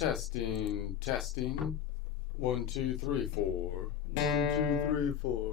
Testing, testing. 1, 2, 3, 4. 1, 2, 3, 4.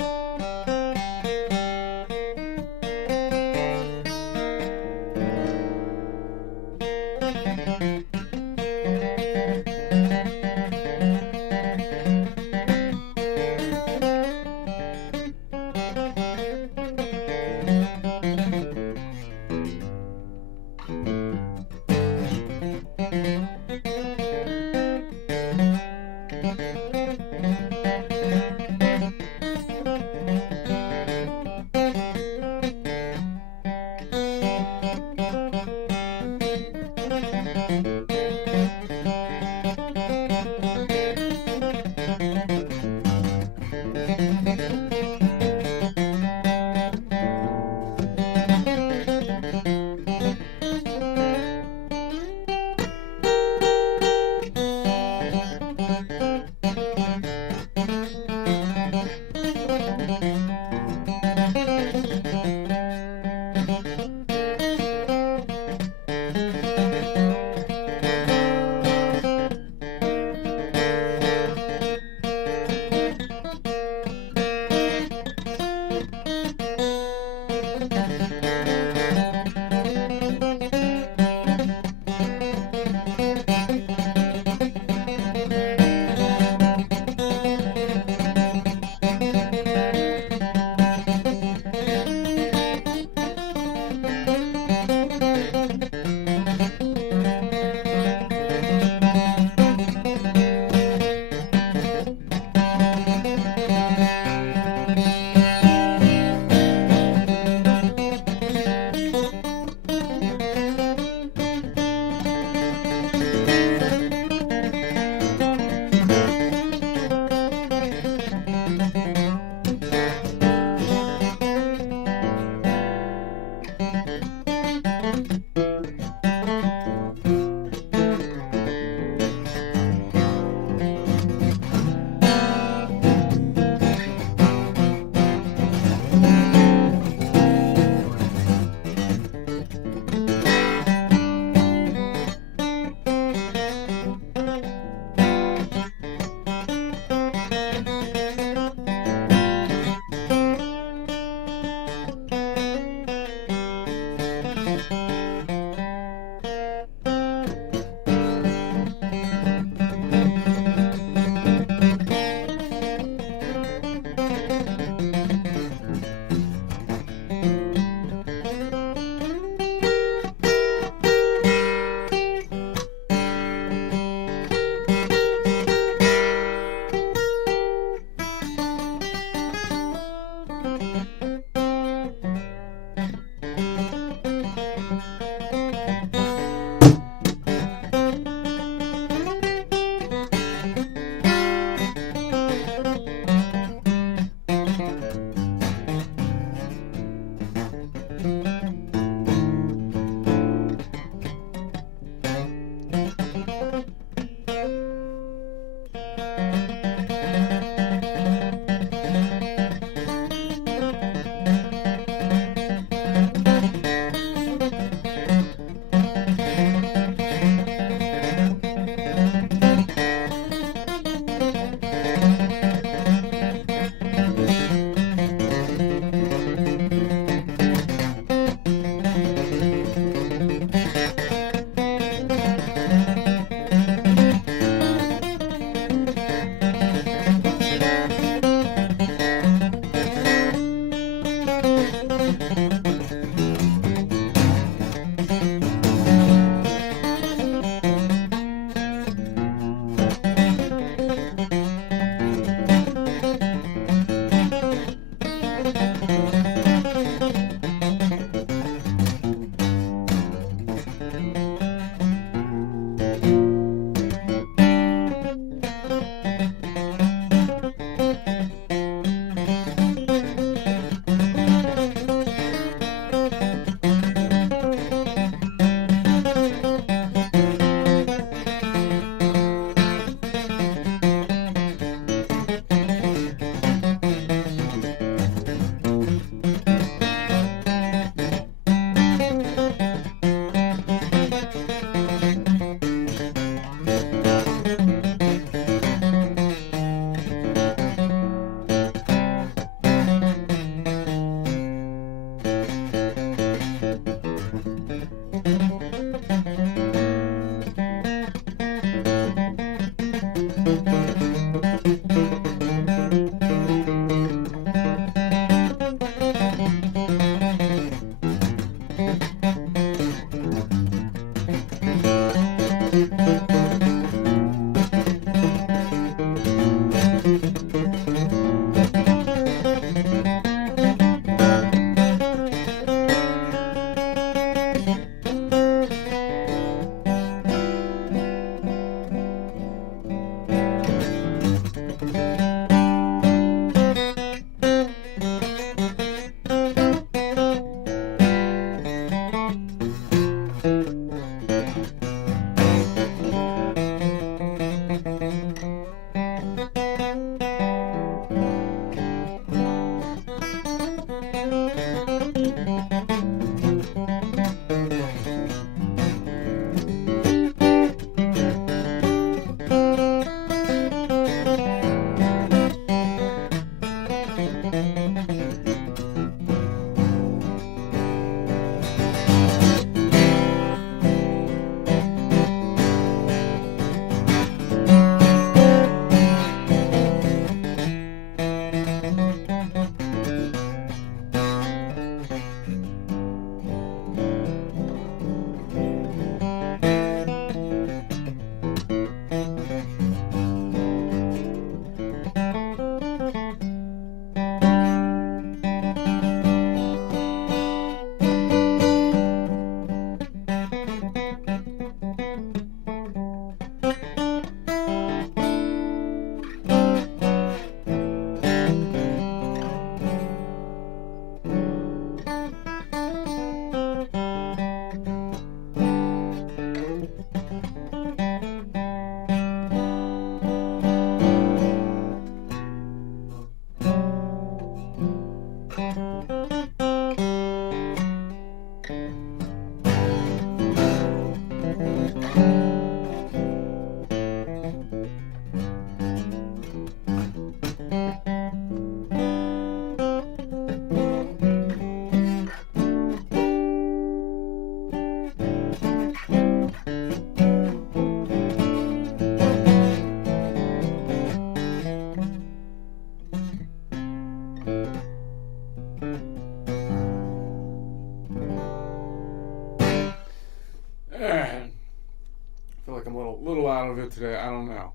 little out of it today. I don't know,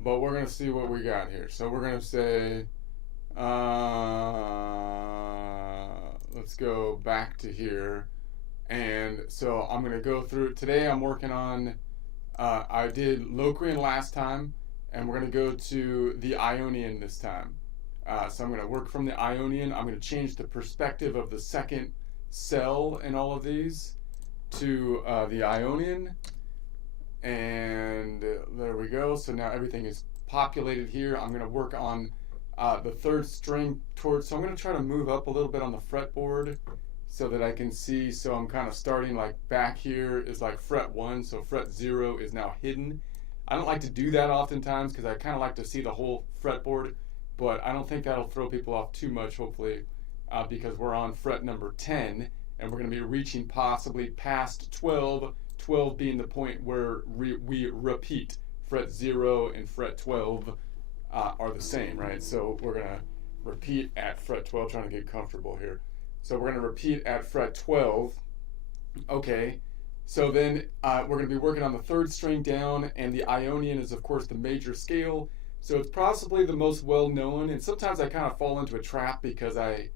but we're gonna see what we got here. So we're gonna say, let's go back to here, and so I'm gonna go through today. I'm working on. I did Locrian last time, and we're gonna go to the Ionian this time. So I'm gonna work from the Ionian. I'm gonna change the perspective of the second cell in all of these to the Ionian, and there we go. So now everything is populated here. I'm going to work on the third string towards, so I'm going to try to move up a little bit on the fretboard so that I can see. So I'm kind of starting like back here is like fret 1, so fret 0 is now hidden. I don't like to do that oftentimes because I kind of like to see the whole fretboard, but I don't think that'll throw people off too much, hopefully, because we're on fret number 10, and we're going to be reaching possibly past 12, 12 being the point where we repeat. Fret 0 and fret 12 are the same, right? So we're going to repeat at fret 12, trying to get comfortable here. So we're going to repeat at fret 12. Okay, so then we're going to be working on the third string down, and the Ionian is, of course, the major scale. So it's possibly the most well-known, and sometimes I kind of fall into a trap because I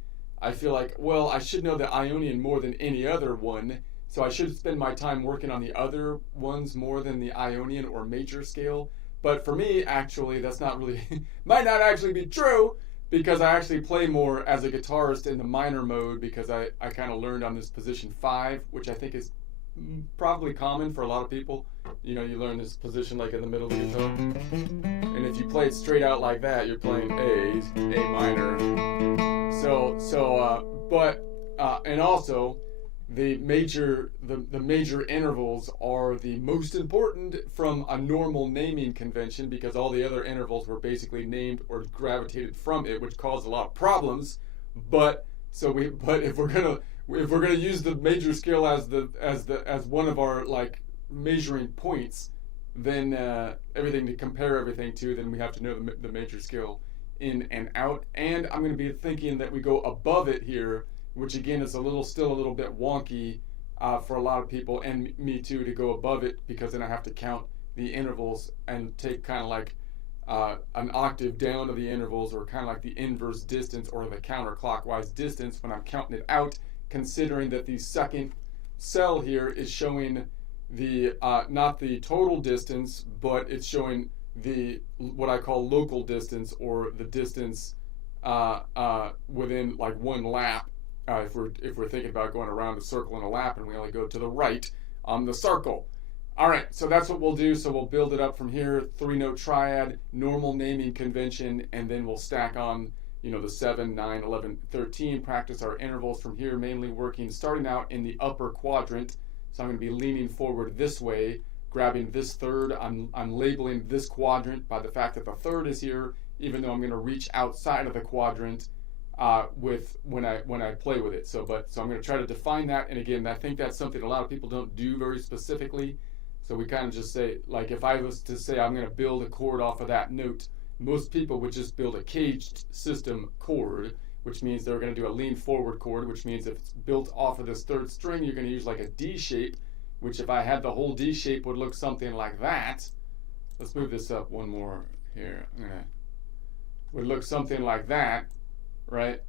feel like, well, I should know the Ionian more than any other one, so I should spend my time working on the other ones more than the Ionian or major scale. But for me, actually, that's not really, might not actually be true, because I actually play more as a guitarist in the minor mode, because I kind of learned on this position 5, which I think is probably common for a lot of people. You know, you learn this position like in the middle of the guitar. And if you play it straight out like that, you're playing A minor. And also the major intervals are the most important from a normal naming convention, because all the other intervals were basically named or gravitated from it, which caused a lot of problems. But if we're gonna use the major scale as one of our like measuring points, then everything to compare everything to, then we have to know the major scale in and out. And I'm going to be thinking that we go above it here, which again is still a little bit wonky for a lot of people, and me too, to go above it, because then I have to count the intervals and take kind of like an octave down to the intervals, or kind of like the inverse distance or the counterclockwise distance when I'm counting it out, considering that the second cell here is showing the not the total distance, but it's showing the what I call local distance, or the distance within like one lap. If we're thinking about going around a circle in a lap, and we only go to the right on the circle. All right, so that's what we'll do. So we'll build it up from here: 3-note triad, normal naming convention, and then we'll stack on, the 7, 9, 11, 13. Practice our intervals from here, mainly starting out in the upper quadrant. So I'm going to be leaning forward this way, grabbing this third. I'm labeling this quadrant by the fact that the third is here, even though I'm going to reach outside of the quadrant when I play with it. So I'm going to try to define that. And again, I think that's something a lot of people don't do very specifically. So we kind of just say, like, if I was to say I'm going to build a chord off of that note, most people would just build a caged system chord, which means they're going to do a lean forward chord, which means if it's built off of this third string, you're going to use like a D shape, which if I had the whole D shape would look something like that. Let's move this up one more here. Would look something like that, right?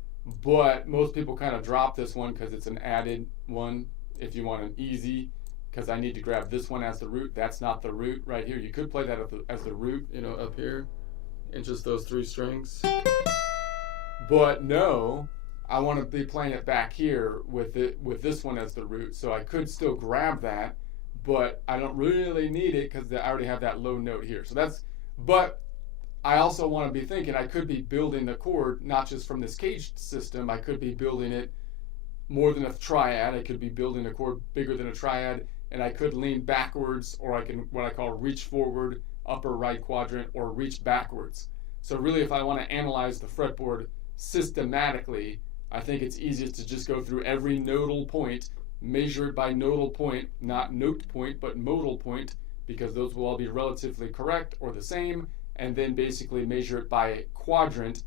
But most people kind of drop this one because it's an added one. If you want an easy, because I need to grab this one as the root. That's not the root right here. You could play that as the root, up here, in just those 3 strings. But no, I want to be playing it back here with this one as the root. So I could still grab that, but I don't really need it because I already have that low note here. But I also want to be thinking I could be building the chord not just from this caged system. I could be building it more than a triad. I could be building a chord bigger than a triad, and I could lean backwards, or I can what I call reach forward, upper right quadrant, or reach backwards. So really, if I want to analyze the fretboard systematically, I think it's easiest to just go through every nodal point, measure it by nodal point, not note point, but modal point, because those will all be relatively correct or the same, and then basically measure it by quadrant,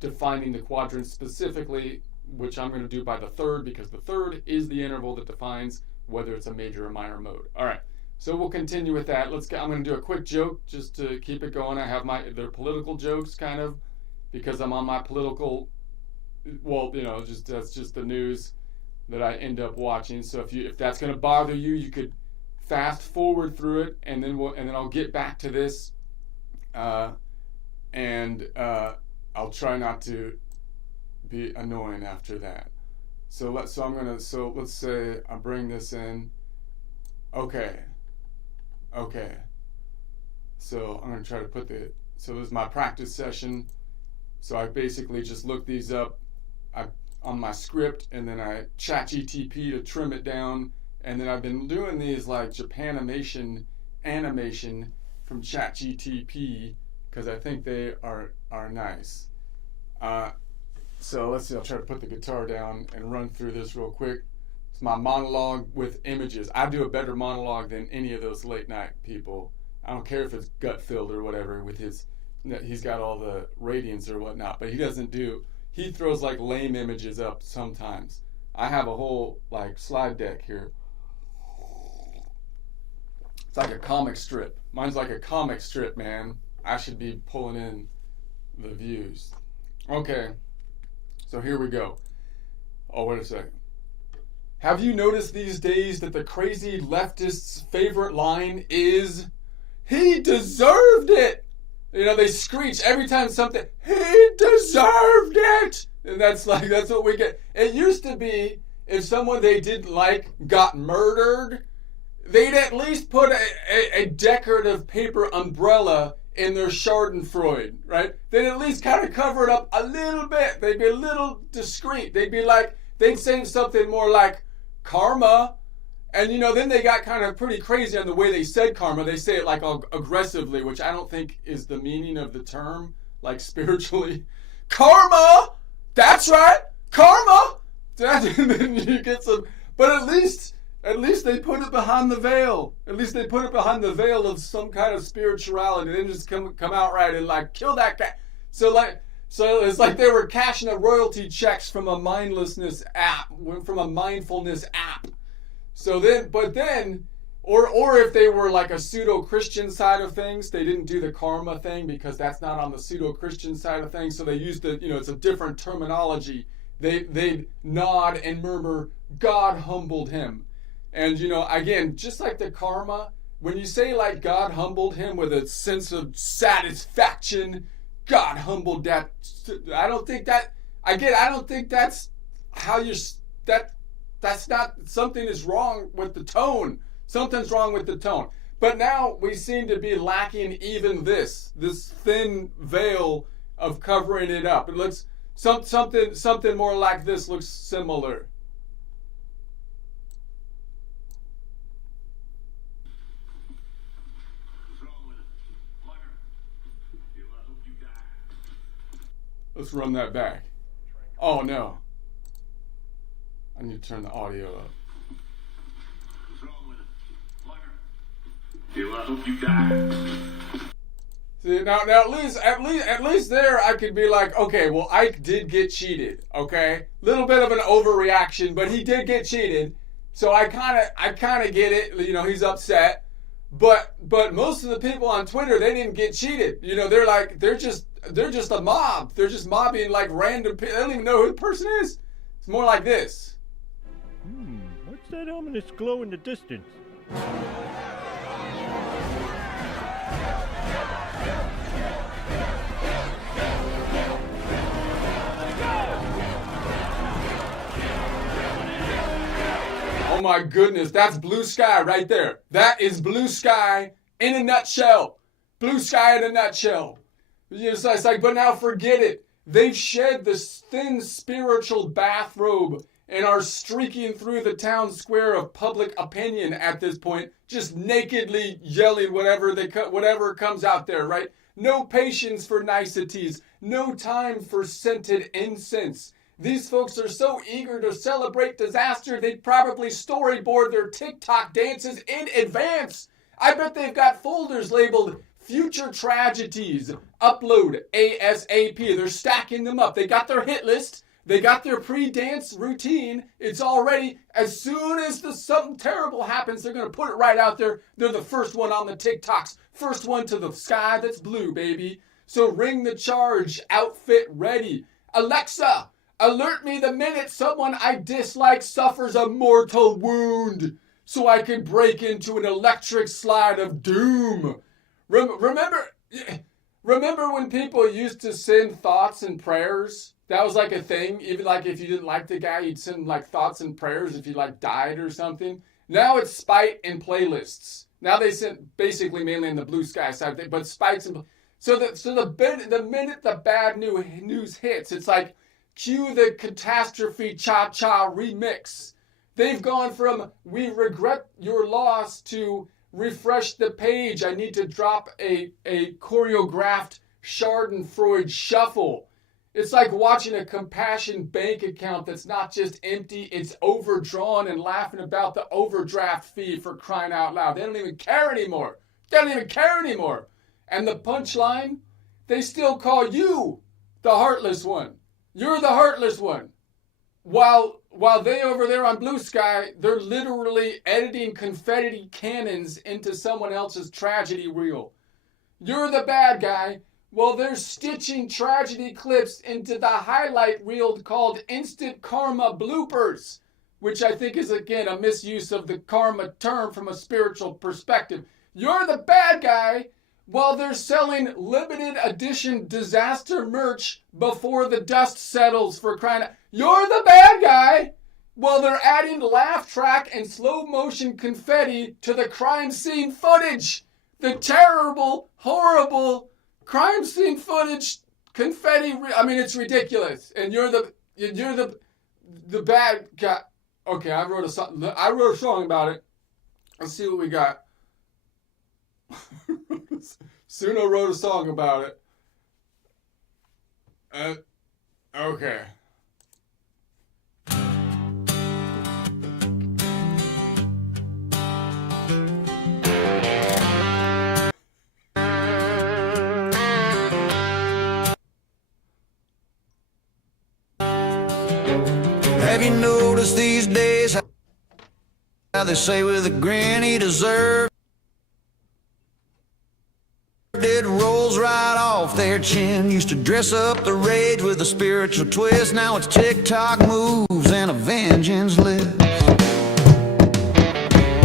defining the quadrant specifically, which I'm going to do by the third, because the third is the interval that defines whether it's a major or minor mode. All right, So we'll continue with that. I'm going to do a quick joke just to keep it going. I have they're political jokes kind of, because I'm on my political, well, that's just the news that I end up watching. So if that's going to bother you, you could fast forward through it, and then I'll get back to this, and I'll try not to be annoying after that. So let's say I bring this in. Okay. So I'm going to try to so this is my practice session. So I basically just look these up on my script, and then I ChatGPT to trim it down. And then I've been doing these like Japanimation animation from ChatGPT because I think they are nice. So let's see, I'll try to put the guitar down and run through this real quick. It's my monologue with images. I do a better monologue than any of those late night people. I don't care if it's gut filled or whatever with he's got all the ratings or whatnot, but he throws like lame images up sometimes. I have a whole like slide deck here. It's like a comic strip. Mine's like a comic strip, man. I should be pulling in the views. Okay, so here we go. Oh, wait a second. Have you noticed these days that the crazy leftist's favorite line is, "He deserved it"? They screech every time something, "He deserved it." And that's what we get. It used to be if someone they didn't like got murdered, they'd at least put a decorative paper umbrella in their Schadenfreude, right? They'd at least kind of cover it up a little bit. They'd be a little discreet. They'd say something more like karma. And, then they got kind of pretty crazy on the way they said karma. They say it like aggressively, which I don't think is the meaning of the term, like spiritually. Karma! That's right! Karma! And then you get some, but at least they put it behind the veil. At least they put it behind the veil of some kind of spirituality. They didn't just come out right and like kill that guy. So it's like they were cashing the royalty checks from a mindfulness app. So then, or if they were like a pseudo-Christian side of things, they didn't do the karma thing because that's not on the pseudo-Christian side of things. So they used it's a different terminology. They'd nod and murmur, "God humbled him." And, again, just like the karma, when you say like God humbled him with a sense of satisfaction, God humbled that, I don't think that's how that's not, something is wrong with the tone. Something's wrong with the tone. But now we seem to be lacking even this thin veil of covering it up. It looks something more like this looks similar. Let's run that back. Oh no. I need to turn the audio up. What's wrong with it? I hope you die. See, now at least there I could be like, okay, well, Ike did get cheated, okay? Little bit of an overreaction, but he did get cheated. So I kind of get it, he's upset. But most of the people on Twitter, they didn't get cheated. They're just a mob. They're just mobbing like random people. They don't even know who the person is. It's more like this. What's that ominous glow in the distance? Oh my goodness, that's blue sky right there. That is blue sky in a nutshell. Blue sky in a nutshell. It's like, but now forget it. They've shed this thin spiritual bathrobe and are streaking through the town square of public opinion at this point, just nakedly yelling whatever comes out there, right? No patience for niceties, no time for scented incense. These folks are so eager to celebrate disaster, they'd probably storyboard their TikTok dances in advance. I bet they've got folders labeled Future Tragedies, Upload ASAP. They're stacking them up. They got their hit list. They got their pre-dance routine. It's all ready. As soon as something terrible happens, they're going to put it right out there. They're the first one on the TikToks. First one to the sky that's blue, baby. So ring the charge. Outfit ready. Alexa, alert me the minute someone I dislike suffers a mortal wound so I can break into an electric slide of doom. Remember when people used to send thoughts and prayers? That was like a thing. Even like if you didn't like the guy, you'd send like thoughts and prayers if he like died or something. Now it's spite and playlists. Now they send basically mainly in the blue sky side, but spites and so the minute the bad news hits, it's like cue the catastrophe cha-cha remix. They've gone from we regret your loss to refresh the page. I need to drop a choreographed Schadenfreude shuffle. It's like watching a compassion bank account that's not just empty, it's overdrawn and laughing about the overdraft fee for crying out loud. They don't even care anymore. And the punchline, they still call you the heartless one. You're the heartless one. While they over there on Blue Sky, they're literally editing confetti cannons into someone else's tragedy reel. You're the bad guy. Well, they're stitching tragedy clips into the highlight reel called Instant Karma Bloopers, which I think is, again, a misuse of the karma term from a spiritual perspective. You're the bad guy while they're selling limited edition disaster merch before the dust settles for crying out. You're the bad guy while they're adding laugh track and slow motion confetti to the crime scene footage. The terrible, horrible crime scene footage, confetti. I mean, it's ridiculous. And you're the bad guy. Okay, I wrote a song about it. Let's see what we got. Suno wrote a song about it. Okay. Have you noticed these days how they say with a grin he deserved it? Rolls right off their chin. Used to dress up the rage with a spiritual twist. Now it's TikTok moves and a vengeance list.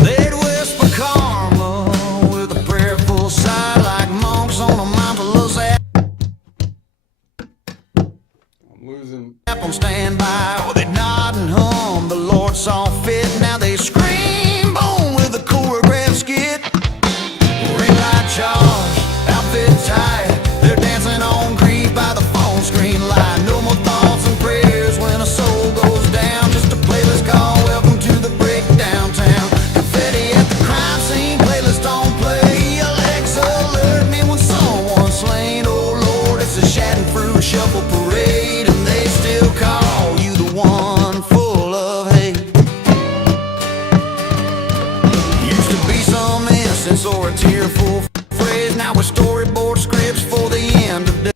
They'd whisper karma with a prayerful sigh like monks on a Mount Lozette. I'm losing. On standby, or they nod and hum. The Lord saw fit. Now they scream boom with a choreographed skit. Ring light charge, outfit tight. They're dancing on grief by the phone screen light. No more thoughts and prayers when a soul goes down. Just a playlist called Welcome to the Breakdown Town. Confetti at the crime scene, playlist on play. Alexa, alert me when someone's slain. Oh Lord, it's a Schadenfreude shuffle parade. Still call you the one full of hate. Used to be some innocence or a tearful phrase. Now with storyboard scripts for the end of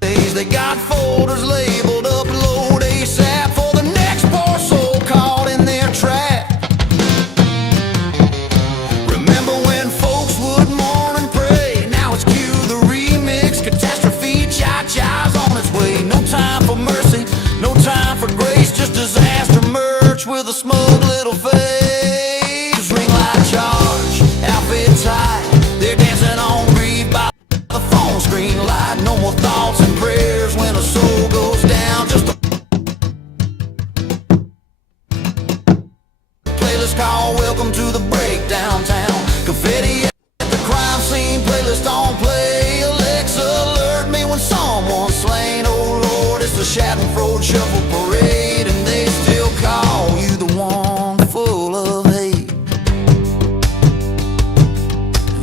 days. They got folders labeled upload ASAP for the next poor soul caught in their trap. Remember when folks would mourn and pray? Now it's cue the remix. Catastrophe cha-cha's on its way. No time for mercy, no time for grace, just disaster merch with a smug little face. Ring light charge, outfit tight. They're dancing on grief by the phone screen light. No more thoughts and prayers when a soul goes down. Just a playlist called Welcome to the Breakdown Town. Confetti at the crime scene, playlist on play. Alexa, alert me when someone's slain. Oh Lord, it's the Schadenfreude shuffle parade. And they still call you the one full of hate.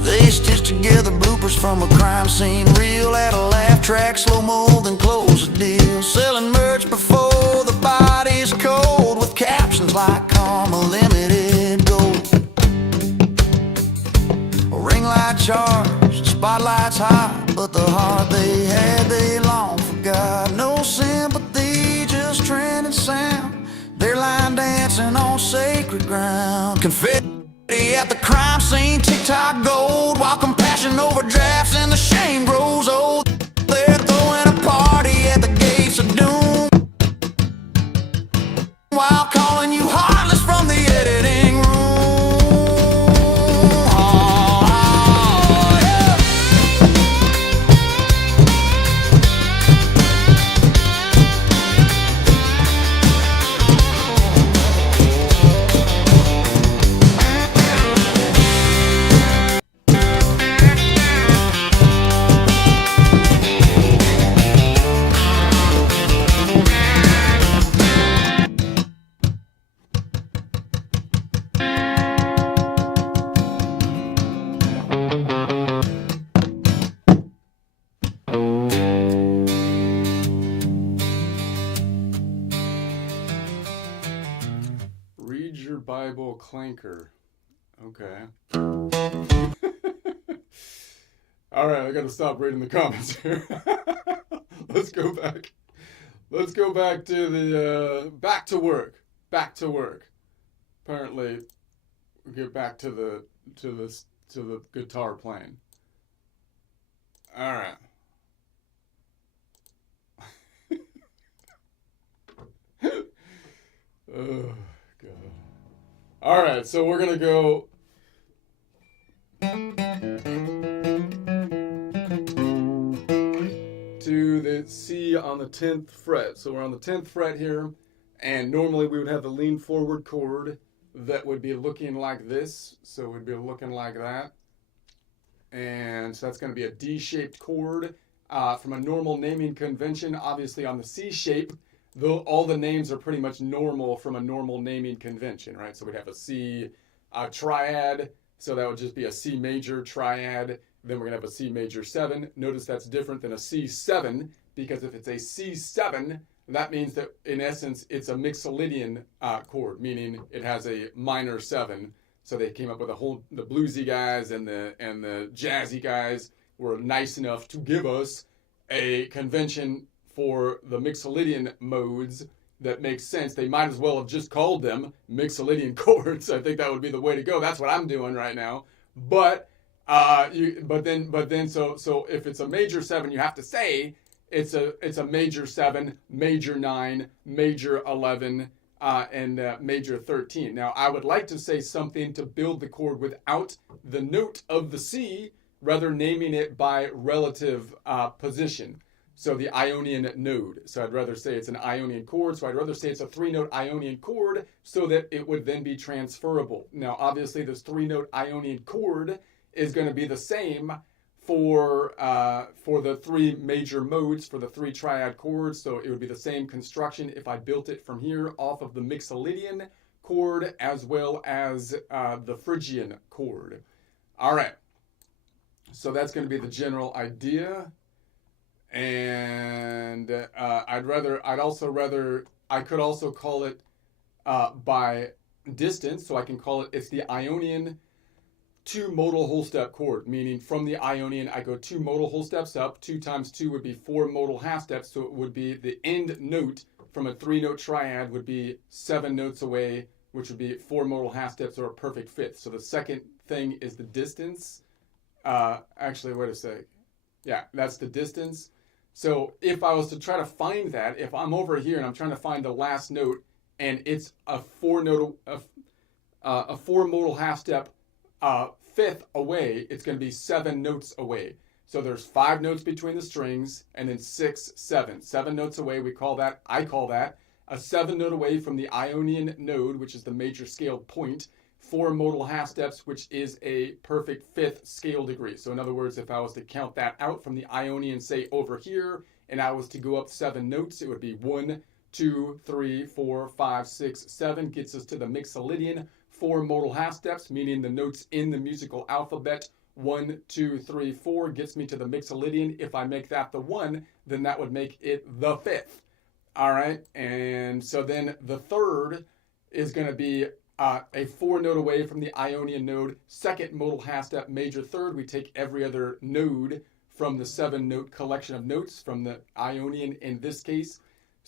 They stitch together bloopers from a crime scene reel. Add a laugh track, slow-mo, then close the deal. Selling merch before the body's cold with captions like Karma Limited Gold. A ring light charged, spotlights hot, but the heart they had they long forgot. No sympathy, just dancing on sacred ground. Confetti at the crime scene, TikTok gold, while compassion overdrafts and the shame grows old. They're throwing a party at the gates of doom, while calling you heartless from the editing room. Read your Bible, clanker. Okay. All right, I got to stop reading the comments here. Let's go back. Let's go back to the back to work. Back to work. Apparently, we get back to the guitar playing. All right. Oh, God. All right, so we're going to go to the C on the 10th fret. So we're on the 10th fret here, and normally we would have the lean forward chord that would be looking like this. So it would be looking like that. And so that's going to be a D-shaped chord. From a normal naming convention, obviously on the C shape, though all the names are pretty much normal from a normal naming convention, right? So we'd have a C triad, so that would just be a C major triad. Then we're going to have a C major 7. Notice that's different than a C7, because if it's a C7, that means that in essence it's a Mixolydian chord, meaning it has a minor 7. So they came up with the bluesy guys and the jazzy guys were nice enough to give us a convention for the Mixolydian modes that makes sense. They might as well have just called them Mixolydian chords. I think that would be the way to go. That's what I'm doing right now. But so if it's a major 7, you have to say it's a major 7, major 9, major 11, and major 13. Now I would like to say something to build the chord without the note of the C, rather naming it by relative position. So the Ionian node. So I'd rather say it's an Ionian chord. So I'd rather say it's a 3-note Ionian chord so that it would then be transferable. Now, obviously, this 3-note Ionian chord is going to be the same for the 3 major modes, for the 3 triad chords. So it would be the same construction if I built it from here off of the Mixolydian chord as well as the Phrygian chord. All right. So that's going to be the general idea. And I could also call it by distance, so I can call it's the Ionian 2 modal whole step chord, meaning from the Ionian I go 2 modal whole steps up. 2 times 2 would be 4 modal half steps, so it would be the end note from a 3-note triad would be 7 notes away, which would be 4 modal half steps or a perfect fifth. So the second thing is the distance. Actually, wait a sec. Yeah, that's the distance. So if I was to try to find that, if I'm over here and I'm trying to find the last note and it's a 4 modal half step fifth away, it's going to be 7 notes away. So there's 5 notes between the strings and then 6, 7. 7 notes away, I call that a 7 note away from the Ionian node, which is the major scaled point. 4 modal half steps, which is a perfect fifth scale degree. So in other words, if I was to count that out from the Ionian, say over here, and I was to go up 7 notes, it would be 1, 2, 3, 4, 5, 6, 7, gets us to the Mixolydian 4 modal half steps, meaning the notes in the musical alphabet. 1, 2, 3, 4 gets me to the Mixolydian. If I make that the 1, then that would make it the fifth. All right, and so then the third is going to be a 4 note away from the Ionian node, 2nd modal half step, major third. We take every other node from the 7 note collection of notes from the Ionian in this case.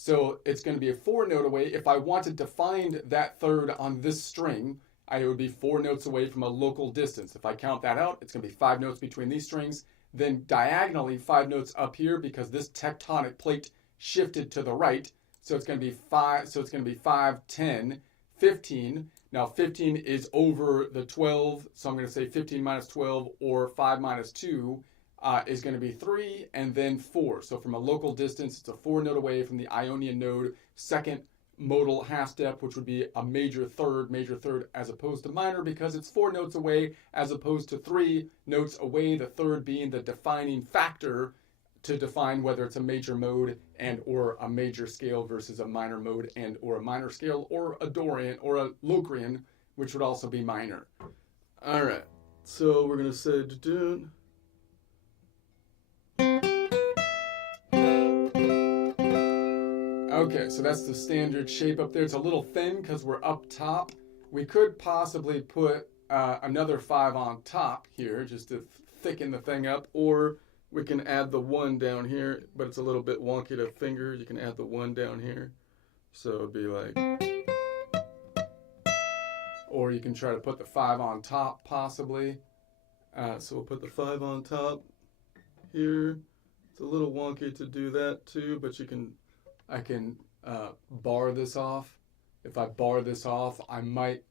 So it's going to be a 4-note away. If I wanted to find that third on this string, I would be 4 notes away from a local distance. If I count that out, it's going to be 5 notes between these strings. Then diagonally 5 notes up here because this tectonic plate shifted to the right. So it's going to be 5. So it's going to be 5, 10, 15. Now 15 is over the 12. So I'm going to say 15 minus 12 or 5 minus 2 is going to be 3 and then 4. So from a local distance, it's a 4-note away from the Ionian node. Second modal half step, which would be a major third as opposed to minor because it's 4 notes away as opposed to 3 notes away, the third being the defining factor to define whether it's a major mode and or a major scale versus a minor mode and or a minor scale or a Dorian or a Locrian, which would also be minor. All right. So we're going to say dun. Okay, so that's the standard shape up there. It's a little thin because we're up top. We could possibly put another 5 on top here just to thicken the thing up, or we can add the 1 down here, but it's a little bit wonky to finger. You can add the 1 down here. So it'd be like, or you can try to put the 5 on top possibly. So we'll put the 5 on top here. It's a little wonky to do that too, but I can bar this off. If I bar this off, I might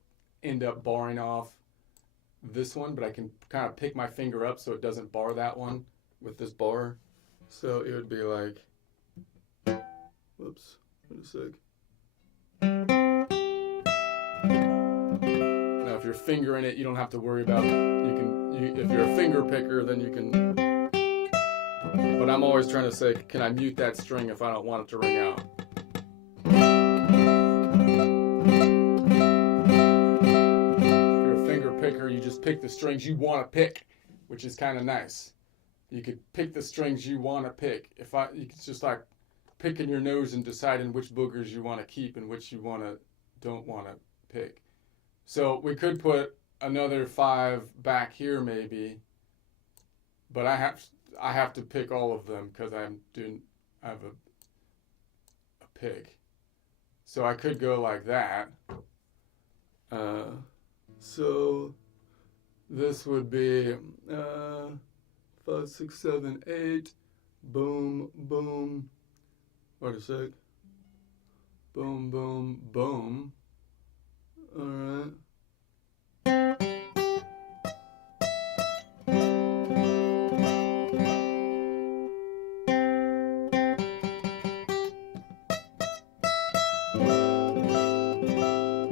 end up barring off this one, but I can kind of pick my finger up so it doesn't bar that one with this bar. So it would be like, whoops, wait a sec. now if you're fingering it, you don't have to worry about it. If you're a finger picker, then you can, but I'm always trying to say, can I mute that string if I don't want it to ring out? If you're a finger picker, you just pick the strings you want to pick, which is kind of nice. You could pick the strings you want to pick. It's just like picking your nose and deciding which boogers you want to keep and which you don't want to pick. So we could put another 5 back here maybe, but I have to pick all of them because I have a pick. So I could go like that. So This would be 5, 6, 7, 8. Boom, boom. Wait a sec. boom, boom, boom. All right.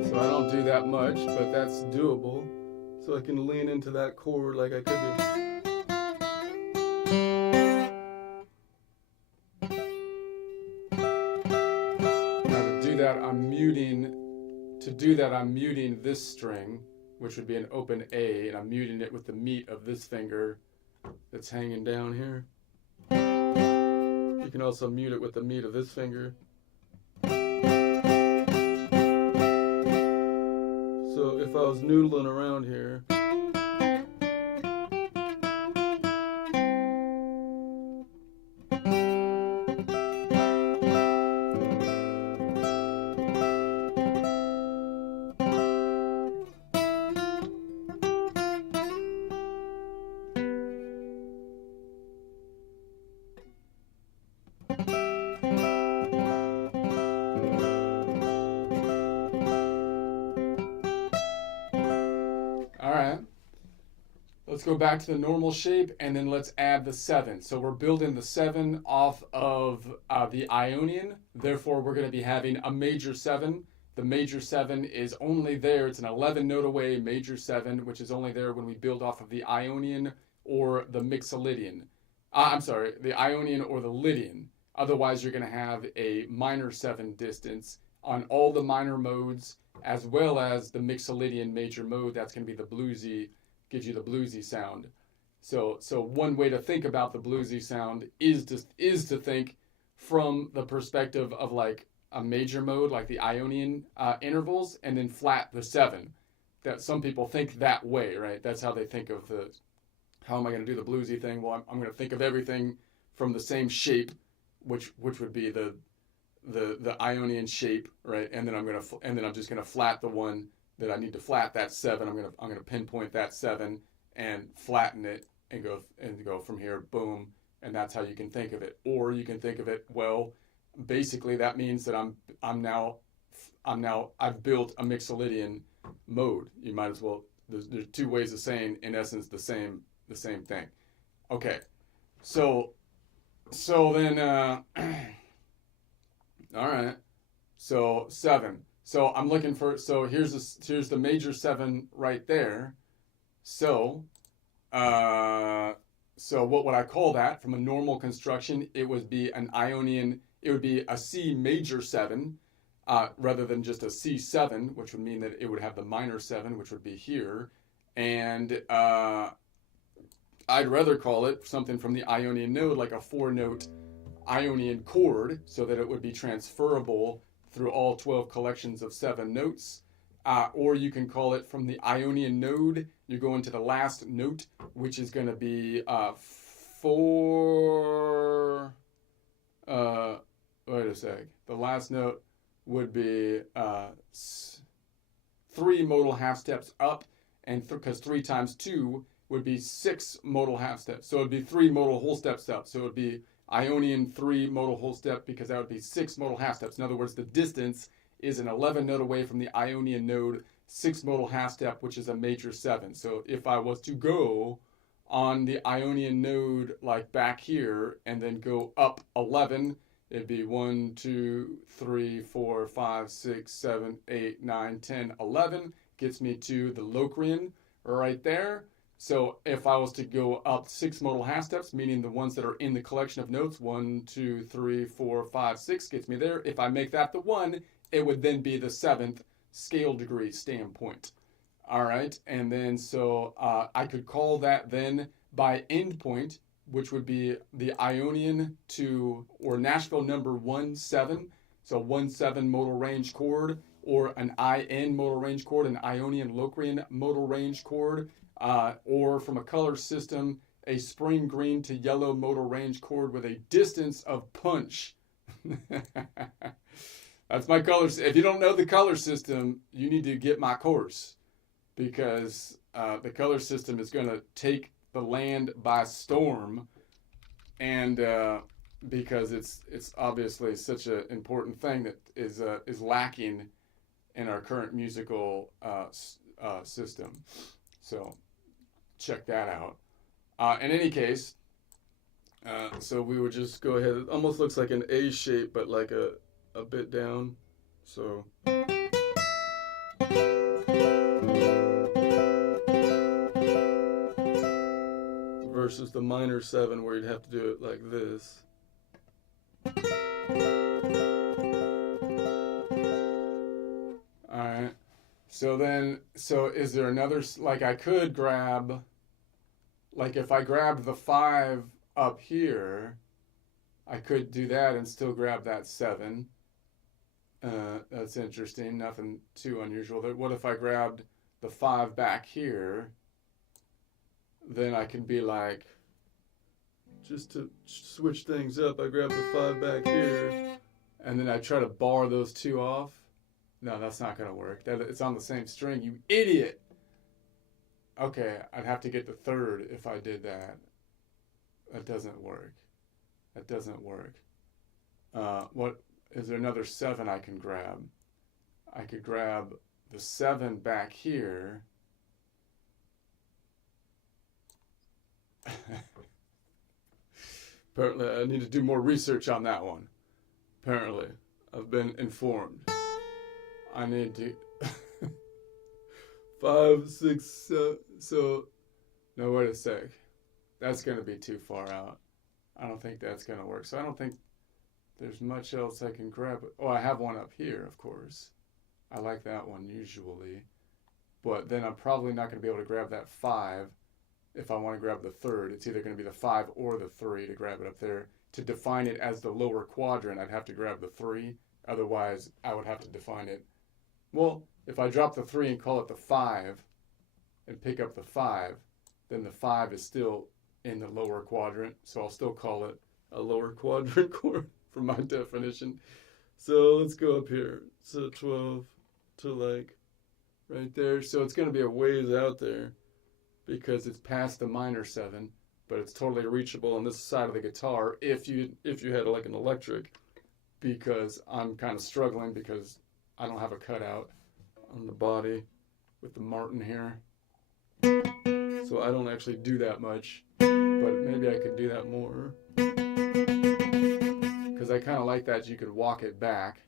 So I don't do that much, but that's doable. So I can lean into that chord like I could do. Now to do that, I'm muting this string, which would be an open A, and I'm muting it with the meat of this finger that's hanging down here. You can also mute it with the meat of this finger. So if I was noodling around here, Let's go back to the normal shape, and then let's add the 7. So we're building the 7 off of the Ionian. Therefore, we're going to be having a major 7. The major 7 is only there. It's an 11-note away major 7, which is only there when we build off of the Ionian or the Mixolydian. The Ionian or the Lydian. Otherwise, you're going to have a minor 7 distance on all the minor modes, as well as the Mixolydian major mode. That's going to be the bluesy, gives you the bluesy sound. So one way to think about the bluesy sound is to think from the perspective of like a major mode, like the Ionian intervals, and then flat the 7. That some people think that way, right? That's how they think of how am I going to do the bluesy thing? Well, I'm going to think of everything from the same shape, which would be the the Ionian shape, right? And then I'm just gonna flat the one that I need to flat, that 7. I'm gonna pinpoint that 7 and flatten it and go from here, boom, and that's how you can think of it. Or you can think of it, well, basically that means that I've built a Mixolydian mode. You might as well. There's 2 ways of saying, in essence, the same thing. Okay, so then all right, so 7. So I'm looking for. So here's the major 7 right there. So what would I call that from a normal construction? It would be an Ionian. It would be a C major 7. Rather than just a C7, which would mean that it would have the minor 7, which would be here. And I'd rather call it something from the Ionian node, like a 4-note Ionian chord, so that it would be transferable through all 12 collections of 7 notes. Or you can call it from the Ionian node, you go into the last note, which is going to be 4... wait a sec. The last note would be 3 modal half steps up, and because 3 times 2 would be 6 modal half steps. So it would be 3 modal whole steps up. So it would be Ionian 3 modal whole step, because that would be 6 modal half steps. In other words, the distance is an 11 note away from the Ionian node, 6 modal half step, which is a major 7. So if I was to go on the Ionian node like back here and then go up 11, it'd be 1, 2, 3, 4, 5, 6, 7, 8, 9, 10, 11. Gets me to the Locrian right there. So if I was to go up 6 modal half steps, meaning the ones that are in the collection of notes, 1, 2, 3, 4, 5, 6, gets me there. If I make that the 1, it would then be the 7th scale degree standpoint. All right, and then so I could call that then by endpoint, which would be the Ionian or Nashville number 1-7, so 1-7 modal range chord, or an IN modal range chord, an Ionian Locrian modal range chord, or from a color system, a spring green to yellow modal range chord with a distance of punch. That's my color. If you don't know the color system, you need to get my course, because the color system is going to take the land by storm, and because it's obviously such an important thing that is lacking in our current musical system. So check that out. In any case, So we would just go ahead. It almost looks like an A shape, but like a bit down. So. Versus the minor 7 where you'd have to do it like this. Alright. So is there another, like I could grab, like if I grabbed the 5 up here, I could do that and still grab that 7. That's interesting, nothing too unusual there. What if I grabbed the 5 back here? Then I can be like, just to switch things up, I grab the 5 back here. and then I try to bar those 2 off. No, that's not going to work. It's on the same string, you idiot. Okay, I'd have to get the 3rd if I did that. That doesn't work. That doesn't work. What is there another 7 I can grab? I could grab the 7 back here. Apparently, I need to do more research on that one. Apparently, I've been informed. I need to 5, 6, so. No, wait a sec. That's going to be too far out. I don't think that's going to work. So I don't think there's much else I can grab. Oh, I have one up here, of course. I like that one usually. But then I'm probably not going to be able to grab that 5 if I want to grab the 3rd. It's either going to be the 5 or the 3 to grab it up there. To define it as the lower quadrant, I'd have to grab the 3. Otherwise, I would have to define it. Well, if I drop the 3 and call it the 5 and pick up the 5, then the 5 is still in the lower quadrant. So I'll still call it a lower quadrant chord for my definition. So let's go up here. So 12 to like Right there. So it's going to be a ways out there. because it's past the minor 7, but it's totally reachable on this side of the guitar if you had like an electric. because I'm kind of struggling because I don't have a cutout On the body. with the Martin here. So I don't actually do that much. But maybe I could do that more. Because I kind of like that you could walk it back.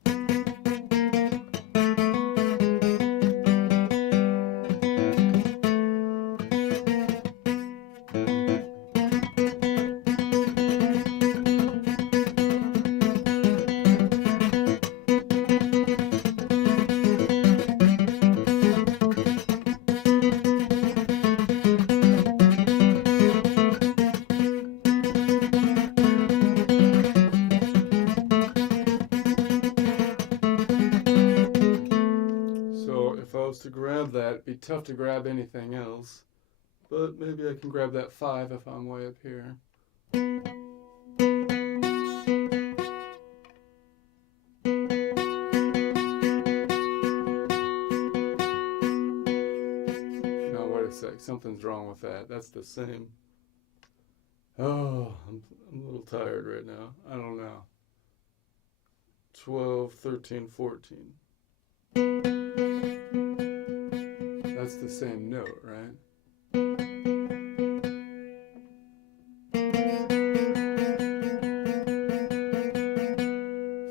So if I was to grab that, it'd be tough to grab anything else. But maybe I can grab that 5 if I'm way up here. No, wait a sec. Something's wrong with that. That's the same. Oh, I'm a little tired right now. I don't know. 12, 13, 14. That's the same note, right? I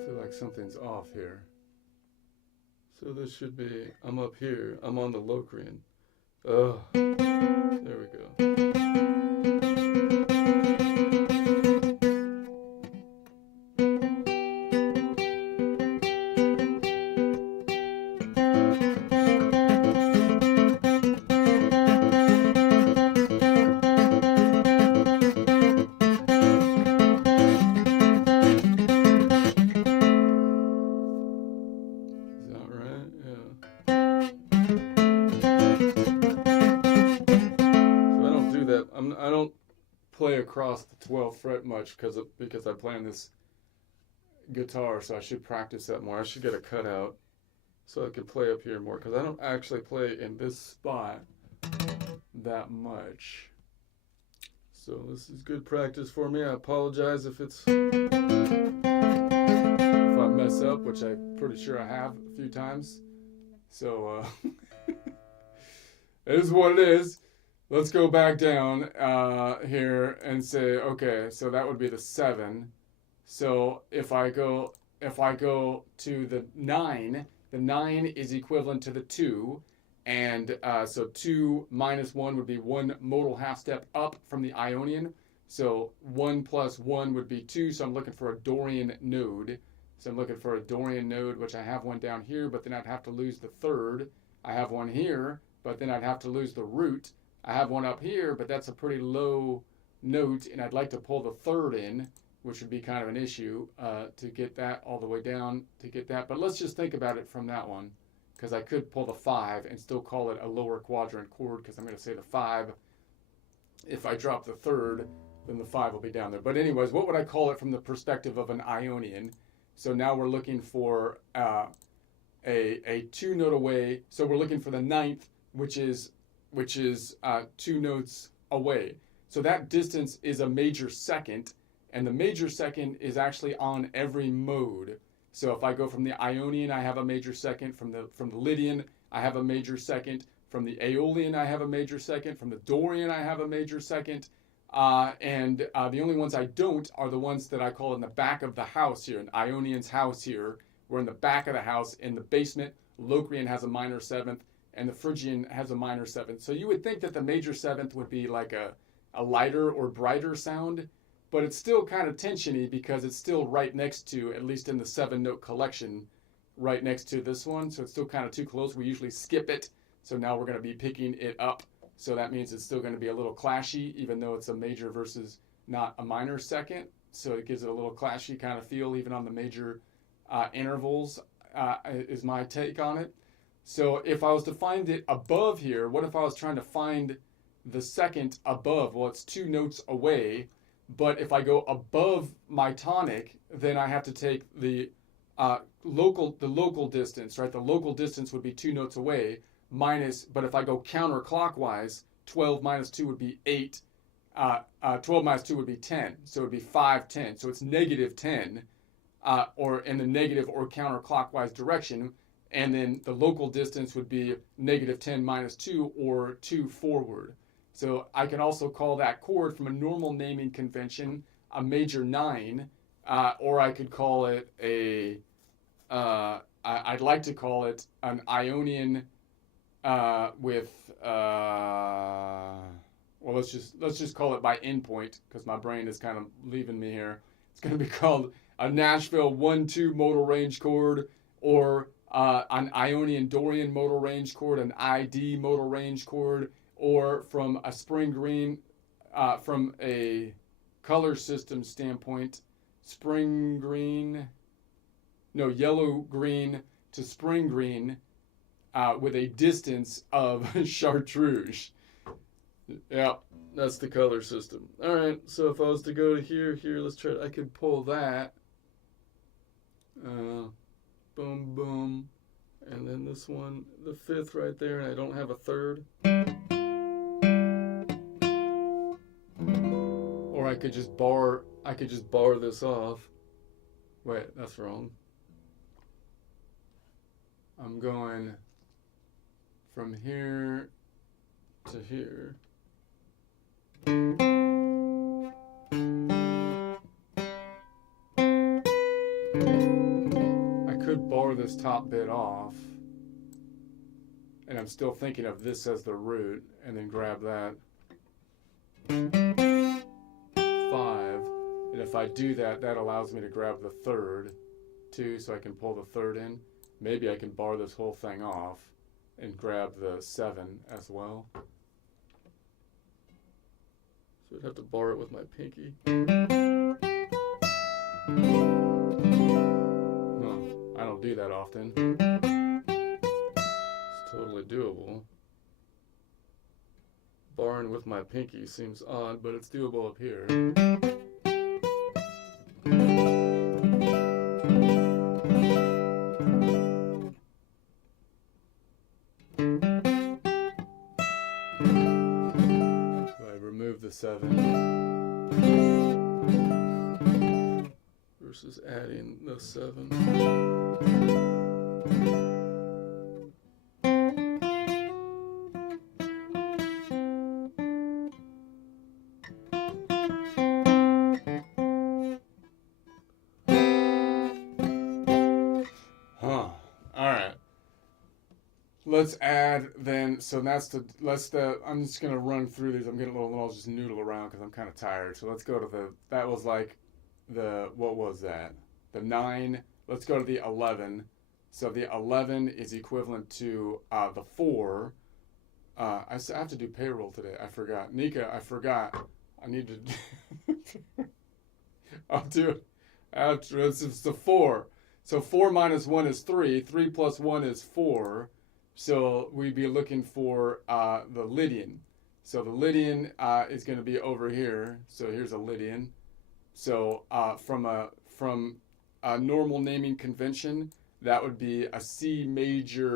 feel like something's off here. So this should be, I'm up here. I'm on the Locrian. Oh, there we go. Is that right? Yeah. So I don't do that. I don't Play across the 12th fret much because I play on this guitar, so I should practice that more. I should get a cutout so I can play up here more because I don't actually play in this. Spot that much. So this is good practice for me. I apologize if it's. If I mess up, which I'm pretty sure I have a few times. So, it is what it is. Let's go back down here and say, okay, so that would be the 7. So if I go to the 9, the 9 is equivalent to the 2. And so 2 minus 1 would be 1 modal half step up from the Ionian. So 1 plus 1 would be 2. So I'm looking for a Dorian node. So I'm looking for a Dorian node, which I have one down here, but then I'd have to lose the 3rd. I have one here, but then I'd have to lose the root. I have one up here, but that's a pretty low note, and I'd like to pull the 3rd in, which would be kind of an issue to get that all the way down to get that. But let's just think about it from that one, because I could pull the 5 and still call it a lower quadrant chord, because I'm going to say the 5. If I drop the 3rd, then the 5 will be down there. But anyways, what would I call it from the perspective of an Ionian? So now we're looking for a 2-note away. So we're looking for the 9th, which is 2 notes away. So that distance is a major second, and the major second is actually on every mode. So if I go from the Ionian, I have a major second. From the Lydian, I have a major second. From the Aeolian, I have a major second. From the Dorian, I have a major second. And the only ones I don't are the ones that I call in the back of the house here, in Ionian's house here. We're in the back of the house in the basement. Locrian has a minor 7th, and the Phrygian has a minor 7th. So you would think that the major 7th would be like a lighter or brighter sound, but it's still kind of tensiony because it's still right next to, at least in the 7-note collection, right next to this one. So it's still kind of too close. We usually skip it. So now we're going to be picking it up. So that means it's still going to be a little clashy, even though it's a major versus not a minor second. So it gives it a little clashy kind of feel, even on the major intervals, is my take on it. So if I was to find it above here, what if I was trying to find the second above? Well, it's 2 notes away, but if I go above my tonic, then I have to take the the local distance, right? The local distance would be 2 notes away minus, but if I go counterclockwise, 12 minus 2 would be 8. 12 minus 2 would be 10. So it would be 5, 10. So it's negative 10, or in the negative or counterclockwise direction. And then the local distance would be negative 10 minus 2 or 2 forward. So I can also call that chord from a normal naming convention a major 9, or I could call it I'd like to call it an Ionian with, well, let's just call it by endpoint because my brain is kind of leaving me here. It's going to be called a Nashville 1-2 modal range chord, or an Ionian Dorian modal range chord, an ID modal range chord, or from a spring green, from a color system standpoint, yellow green to spring green, with a distance of chartreuse. Yeah, that's the color system. All right, so if I was to go to here, let's try it. I could pull that. Boom, boom. And then this one, the 5th right there, and I don't have a 3rd. Or I could just bar this off. Wait, that's wrong. I'm going from here to here. I could bar this top bit off, and I'm still thinking of this as the root, and then grab that 5, and if I do that, that allows me to grab the 3rd too, so I can pull the 3rd in. Maybe I can bar this whole thing off and grab the 7 as well. So I'd have to bar it with my pinky. No, I don't do that often. It's totally doable. Barring with my pinky seems odd, but it's doable up here. The 7 versus adding the 7. Let's add then, so I'm just going to run through these. I'm getting a little, I'll just noodle around because I'm kind of tired. So let's go to that was like what was that? The 9, let's go to the 11. So the 11 is equivalent to the 4. I have to do payroll today. I forgot. Nika, I forgot. I need to, it's the 4. So 4 minus 1 is 3. 3 plus 1 is 4. So we'd be looking for the Lydian. So the Lydian is going to be over here. So here's a Lydian. So from a normal naming convention, that would be a C major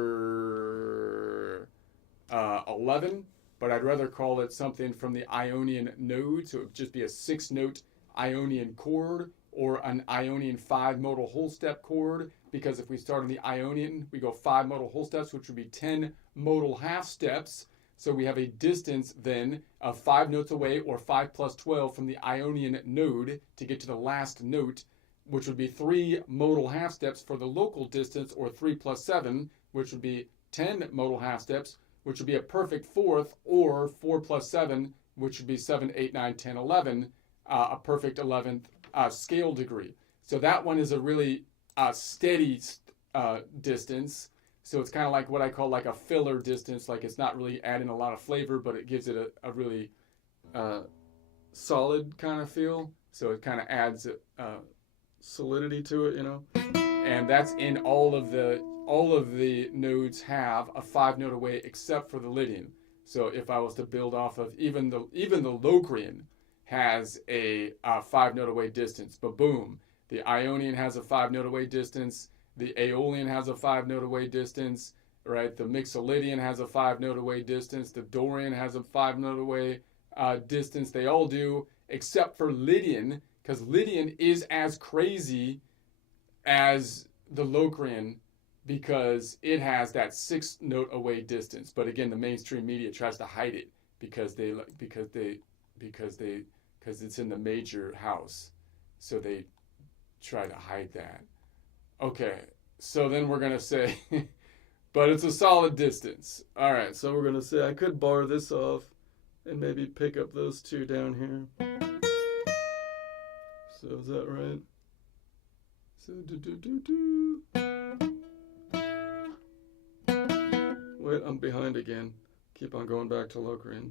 11. But I'd rather call it something from the Ionian node. So it would just be a 6-note Ionian chord, or an Ionian 5 modal whole step chord. Because if we start in the Ionian, we go 5 modal whole steps, which would be 10 modal half steps. So we have a distance then of 5 notes away, or 5 plus 12 from the Ionian node to get to the last note, which would be 3 modal half steps for the local distance, or 3 plus 7, which would be 10 modal half steps, which would be a perfect 4th, or 4 plus 7, which would be 7, 8, 9, 10, 11, a perfect 11th scale degree. So that one is a really steady distance. So it's kind of like what I call like a filler distance. Like it's not really adding a lot of flavor, but it gives it a really solid kind of feel. So it kind of adds solidity to it, you know. And that's in all of the nodes have a 5-note away except for the Lydian. So if I was to build off of even the Locrian has a 5-note away distance, but boom. The Ionian has a 5-note away distance. The Aeolian has a 5-note away distance, right? The Mixolydian has a 5-note away distance. The Dorian has a 5-note away distance. They all do, except for Lydian, because Lydian is as crazy as the Locrian because it has that 6-note away distance. But again, the mainstream media tries to hide it because it's in the major house, so they try to hide that. Okay, so then we're gonna say, but it's a solid distance. All right, so we're gonna say I could bar this off and maybe pick up those two down here. So is that right? So Wait, I'm behind again. Keep on going back to Locrian.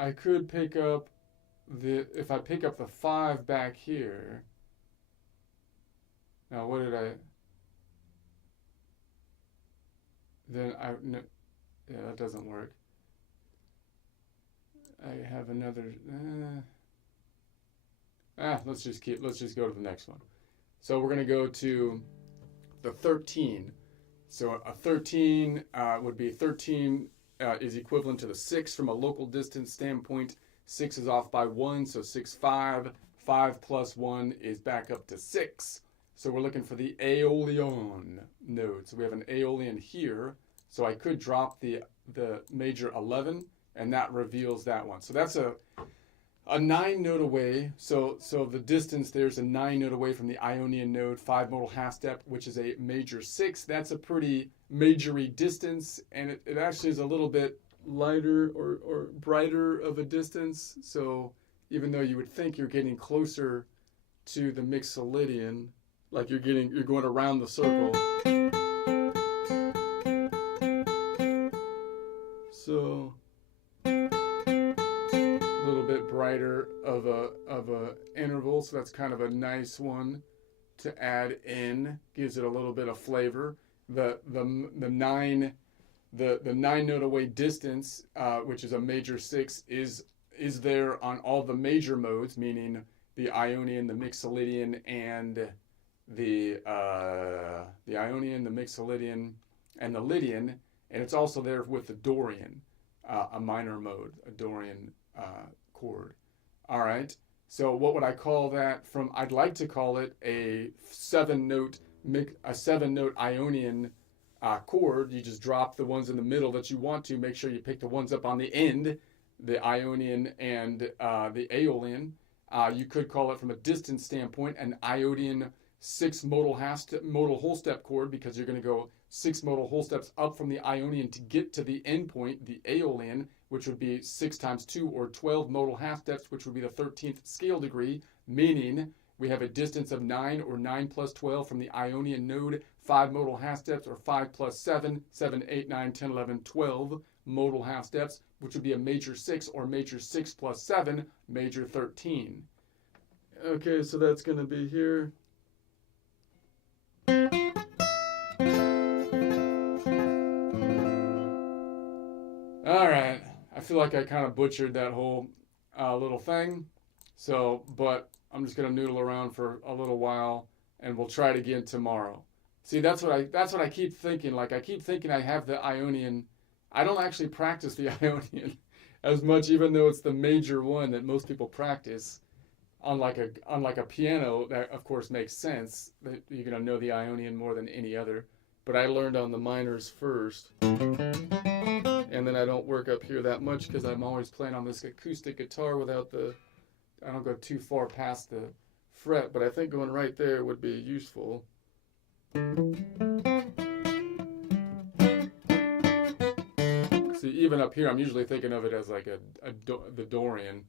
I could pick up if I pick up the 5 back here. Now what did I? Then no, yeah, that doesn't work. I have another. Let's just go to the next one. So we're gonna go to the 13. So a 13 would be 13. Is equivalent to the 6 from a local distance standpoint. 6 is off by 1, so 6, 5. 5 plus 1 is back up to 6. So we're looking for the Aeolian node. So we have an Aeolian here. So I could drop the major 11, and that reveals that one. So that's a 9-note away. So the distance there's a 9-note away from the Ionian node, 5 modal half step, which is a major 6. That's a pretty majory distance, and it actually is a little bit lighter or brighter of a distance. So even though you would think you're getting closer to the Mixolydian, like you're going around the circle. So a little bit brighter of a interval, so that's kind of a nice one to add in. Gives it a little bit of flavor. The 9-note away distance, which is a major 6, is there on all the major modes, meaning the Ionian, the Mixolydian, and the Ionian, the Mixolydian, and the Lydian, and it's also there with the Dorian, a minor mode, a Dorian chord. All right. So what would I call that? I'd like to call it a 7-note Ionian chord. You just drop the ones in the middle that you want to. Make sure you pick the ones up on the end, the Ionian and the Aeolian. You could call it, from a distance standpoint, an Ionian 6 modal whole step chord, because you're going to go 6 modal whole steps up from the Ionian to get to the end point, the Aeolian, which would be 6 times 2 or 12 modal half steps, which would be the 13th scale degree, meaning we have a distance of 9 or 9 plus 12 from the Ionian node, 5 modal half steps, or 5 plus 7, 7, 8, 9, 10, 11, 12 modal half steps, which would be a major 6 or major 6 plus 7, major 13. Okay, so that's going to be here. All right, I feel like I kind of butchered that whole little thing. So, but I'm just gonna noodle around for a little while, and we'll try it again tomorrow. See, that's what I keep thinking. Like, I keep thinking I have the Ionian. I don't actually practice the Ionian as much, even though it's the major one that most people practice. Unlike a piano, that of course makes sense. That you're gonna know the Ionian more than any other. But I learned on the minors first. And then I don't work up here that much because I'm always playing on this acoustic guitar without I don't go too far past the fret, but I think going right there would be useful. See, even up here, I'm usually thinking of it as like the Dorian.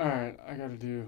All right, I gotta do